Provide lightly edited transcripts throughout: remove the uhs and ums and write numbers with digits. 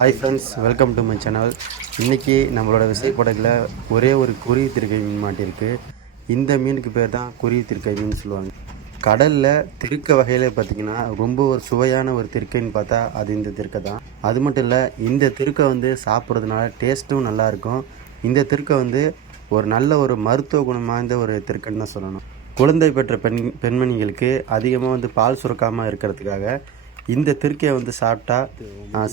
Hi friends, welcome to my channel. இன்றைக்கி நம்மளோட விசைப்படகில் ஒரே ஒரு குருவி திருக்கை மீன் மாட்டிருக்கு. இந்த மீனுக்கு பேர் தான் குருவி திருக்கை மீன் சொல்லுவாங்க. கடலில் திருக்க வகையில் பார்த்திங்கன்னா ரொம்ப ஒரு சுவையான ஒரு திருக்கைன்னு பார்த்தா அது இந்த திருக்கை தான். அது மட்டும் இல்லை, இந்த திருக்கை வந்து சாப்பிட்றதுனால டேஸ்ட்டும் நல்லாயிருக்கும். இந்த திருக்கை வந்து ஒரு நல்ல ஒரு மருத்துவ குணம் வாய்ந்த ஒரு திருக்கைன்னு தான் சொல்லணும். குழந்தை பெற்ற பெண்மணிகளுக்கு அதிகமாக வந்து பால் சுரக்காமல் இருக்கிறதுக்காக இந்த திருக்கையை வந்து சாப்பிட்டா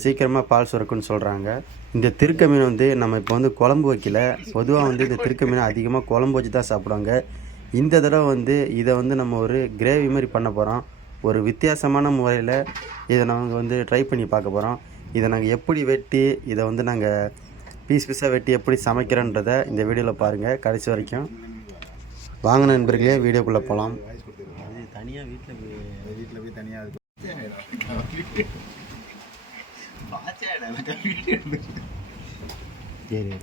சீக்கிரமாக பால் சுரக்குன்னு சொல்கிறாங்க. இந்த திருக்க மீன் வந்து நம்ம இப்போ வந்து குழம்பு வைக்கல, பொதுவாக வந்து இந்த திருக்க மீனை அதிகமாக குழம்பு வச்சு தான் சாப்பிடுவாங்க. இந்த தடவை வந்து இதை வந்து நம்ம ஒரு கிரேவி மாதிரி பண்ண போகிறோம். ஒரு வித்தியாசமான முறையில் இதை நாங்கள் வந்து ட்ரை பண்ணி பார்க்க போகிறோம். இதை நாங்கள் எப்படி வெட்டி இதை வந்து நாங்கள் பீஸாக வெட்டி எப்படி சமைக்கிறோன்றதை இந்த வீடியோவில் பாருங்கள் கடைசி வரைக்கும். வாங்க நண்பர்களே, வீடியோக்குள்ளே போகலாம். தனியாக வீட்டில் போய் தனியாக சரி.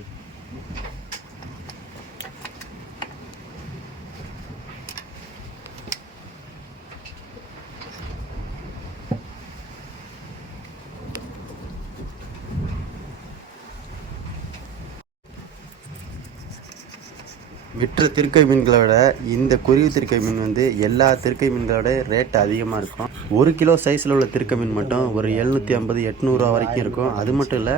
விற்ற திருக்கை மீன்களை விட இந்த குருவி திருக்கை மீன் வந்து எல்லா திருக்கை மீன்களோட ரேட் அதிகமாக இருக்கும். 1 கிலோ சைஸில் உள்ள திருக்கை மீன் மட்டும் ஒரு 750-800 ரூபா வரைக்கும் இருக்கும். அது மட்டும் இல்லை,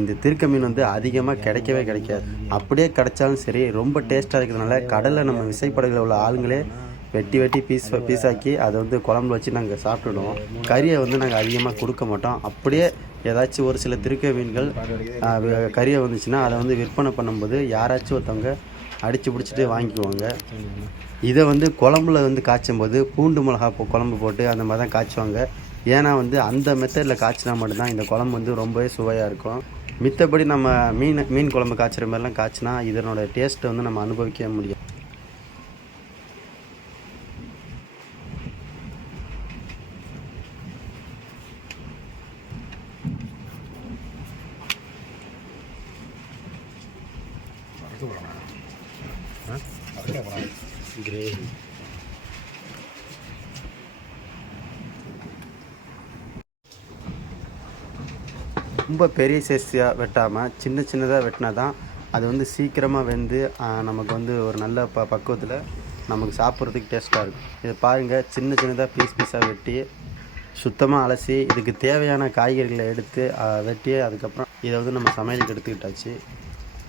இந்த திருக்கை மீன் வந்து அதிகமாக கிடைக்கவே கிடைக்காது. அப்படியே கிடைச்சாலும் சரி, ரொம்ப டேஸ்ட்டாக இருக்கிறதுனால கடலில் நம்ம விசைப்படகில் உள்ள ஆளுங்களே வெட்டி பீஸாக்கி அதை வந்து குழம்புல வச்சு நாங்கள் சாப்பிட்டுடுவோம். கறியை வந்து நாங்கள் அதிகமாக கொடுக்க மாட்டோம். அப்படியே ஏதாச்சும் ஒரு சில திருக்கை மீன்கள் கறியை வந்துச்சுன்னா அதை வந்து விற்பனை பண்ணும்போது யாராச்சும் ஒருத்தவங்க அடித்து பிடிச்சிட்டு வாங்கிக்குவாங்க. இதை வந்து குழம்புல வந்து காய்ச்சும் போது பூண்டு மிளகா குழம்பு போட்டு அந்த மாதிரி தான் காய்ச்சுவாங்க. ஏன்னா வந்து அந்த மெத்தடில் காய்ச்சினா மட்டும்தான் இந்த குழம்பு வந்து ரொம்பவே சுவையாக இருக்கும். மித்தபடி நம்ம மீன் குழம்பு காய்ச்சுற மாதிரிலாம் காய்ச்சினா இதனோட டேஸ்ட்டை வந்து நம்ம அனுபவிக்க முடியும். கிரேவி ரொம்ப பெரிய சைஸாக வெட்டாமல் சின்னதாக வெட்டினா தான் அது வந்து சீக்கிரமாக வெந்து நமக்கு வந்து ஒரு நல்ல பக்குவத்தில் நமக்கு சாப்பிட்றதுக்கு டேஸ்ட்டாக இருக்கும். இதை பாருங்கள், சின்னதாக பீஸாக வெட்டி சுத்தமாக அலசி இதுக்கு தேவையான காய்கறிகளை எடுத்து வெட்டி அதுக்கப்புறம் இதை வந்து நம்ம சமையலுக்கு எடுத்துக்கிட்டாச்சு.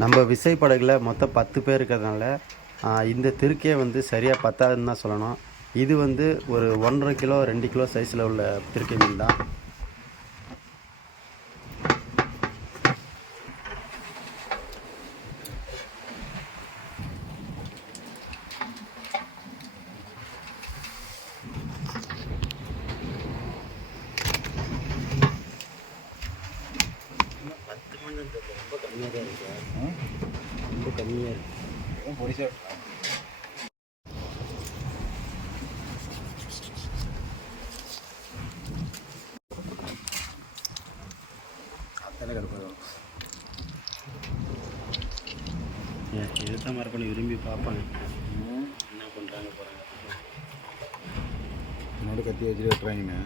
நம்ம விசைப்படகில் மொத்தம் 10 பேர் இருக்கிறதுனால இந்த திருக்கையை வந்து சரியாக பத்தாதுன்னு தான் சொல்லணும். இது வந்து ஒரு 1.5 கிலோ 2 கிலோ சைஸில் உள்ள திருக்கை மீன் தான். ரொம்ப கம்மியாக தான் இருக்கு. ரொம்ப கம்மியாக இருக்குது. பொடிசா அத்தனை கருப்பம் இதுதான் மரப்பணி விரும்பி பார்ப்பாங்க. என்ன பண்ணுறாங்க போகிறாங்க. என்னோட கத்தி வச்சுட்டு வெட்டுறாங்கண்ணா.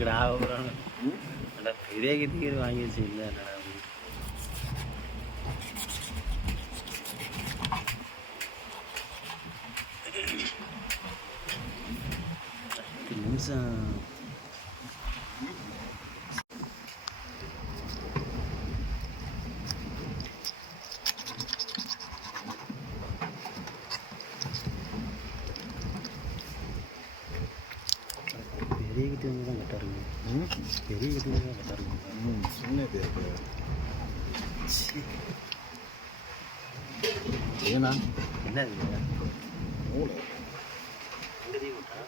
கிராமப்புறம் பெரிய கத்திக்கிற வாங்கி வச்சு இல்லை. நிமிஷம் பெரிய கட்டி வந்து தான் கரெக்டாக இருக்கும். பெரிய கட்டி வந்து தான் கரெக்டாக இருக்கும். சின்னது ஏன்னா என்ன மூளை எங்கே விட்டா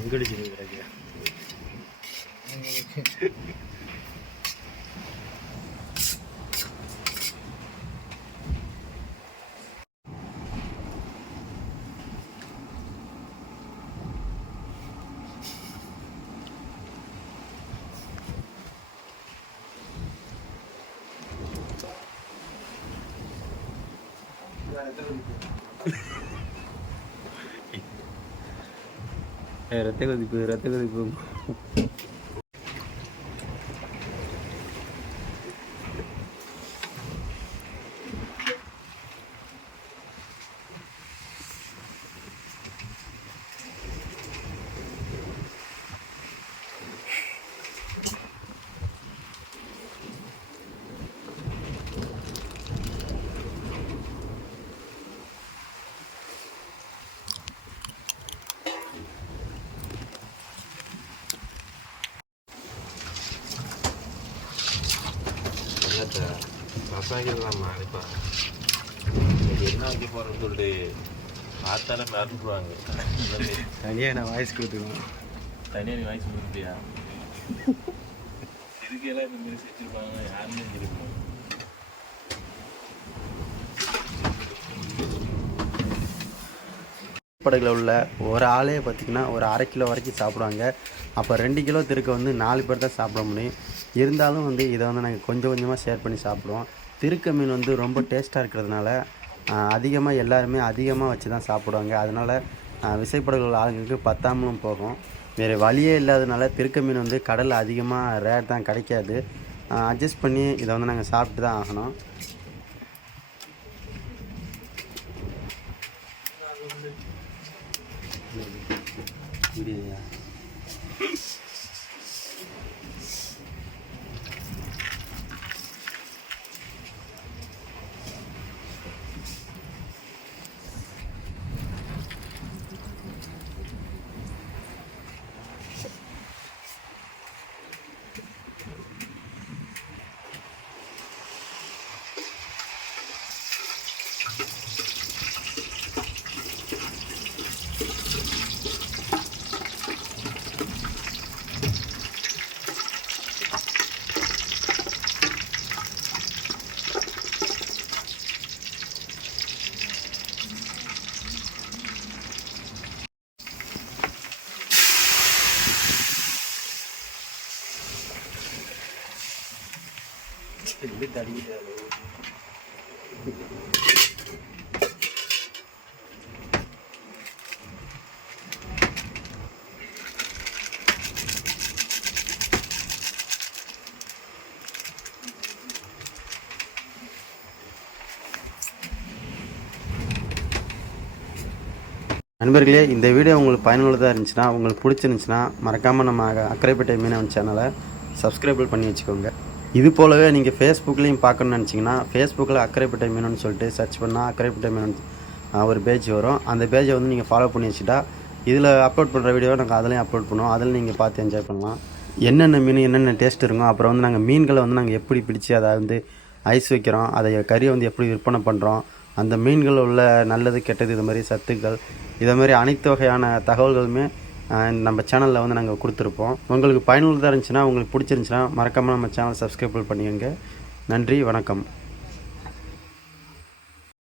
எங்கடிச்சு கிடக்கு ரத்த கொதிப்பு ரசாயனம் இப்போ என்ன வைக்க போகிறேன்னு சொல்லிட்டு பார்த்தாலே மிரண்டுருவாங்க. தனியாக நான் வாய்ஸ் கொடுத்துக்குவேன். தனியாக நீ வாய்ஸ் கொடுத்துட்டியா? இதுக்கெல்லாம் இந்த மாதிரி செஞ்சுருப்பாங்க, யாருமே தெரியும். படகுல உள்ள ஒரு ஆளே பார்த்திங்கன்னா ஒரு 1/2 கிலோ வரைக்கும் சாப்பிடுவாங்க. அப்போ 2 கிலோ திருக்க வந்து 4 பேர் தான் சாப்பிட முடியும். இருந்தாலும் வந்து இதை வந்து நாங்கள் கொஞ்சம் கொஞ்சமாக ஷேர் பண்ணி சாப்பிடுவோம். திருக்க மீன் வந்து ரொம்ப டேஸ்ட்டாக இருக்கிறதுனால அதிகமாக எல்லாருமே அதிகமாக வச்சு தான் சாப்பிடுவாங்க. அதனால் விசைப்படகுகள் ஆளுங்களுக்கு பத்தாமலும் போகும். வேறு வழியே இல்லாததுனால திருக்க மீன் வந்து கடலில் அதிகமாக ரேட் தான் கிடைக்காது. அட்ஜஸ்ட் பண்ணி இதை வந்து நாங்கள் சாப்பிட்டு தான் ஆகணும். நண்பர்களே, இந்த வீடியோ உங்களுக்கு பயனுள்ளதாக இருந்துச்சுன்னா, உங்களுக்கு பிடிச்சிருந்துச்சுன்னா மறக்காமல் நம்ம அக்கரைப்பேட்டை மீனவன் சேனலை சப்ஸ்கிரைப் பண்ணி வச்சுக்கோங்க. இது போலவே நீங்கள் ஃபேஸ்புக்லேயும் பார்க்கணுன்னு நினச்சிங்கன்னா ஃபேஸ்புக்கில் அக்கரைப்பேட்டை மீனவன் சொல்லிட்டு சர்ச் பண்ணால் அக்கரைப்பேட்டை மீனவன் ஒரு பேஜ் வரும். அந்த பேஜை வந்து நீங்கள் ஃபாலோ பண்ணி வச்சுட்டா இதில் அப்லோட் பண்ணுற வீடியோவை நாங்கள் அதிலையும் அப்லோட் பண்ணுவோம். அதில் நீங்கள் பார்த்து என்ஜாய் பண்ணலாம். என்னென்ன மீன் என்னென்ன டேஸ்ட் இருக்கும், அப்புறம் வந்து நாங்கள் மீன்களை வந்து நாங்கள் எப்படி பிடிச்சி அதை வந்து ஐஸ் வைக்கிறோம், அதை கறியை வந்து எப்படி விற்பனை பண்ணுறோம், அந்த மீன்கள் உள்ள நல்லது கெட்டது இது மாதிரி சத்துக்கள் இதை மாதிரி அனைத்து வகையான தகவல்களுமே நம்ம சேனலில் வந்து நாங்கள் கொடுத்துருப்போம். உங்களுக்கு பயனுள்ளதாக இருந்துச்சுன்னா, உங்களுக்கு பிடிச்சிருந்துச்சுன்னா மறக்காமல் நம்ம சேனல் சப்ஸ்கிரைப் பண்ணிக்கோங்க. நன்றி, வணக்கம்.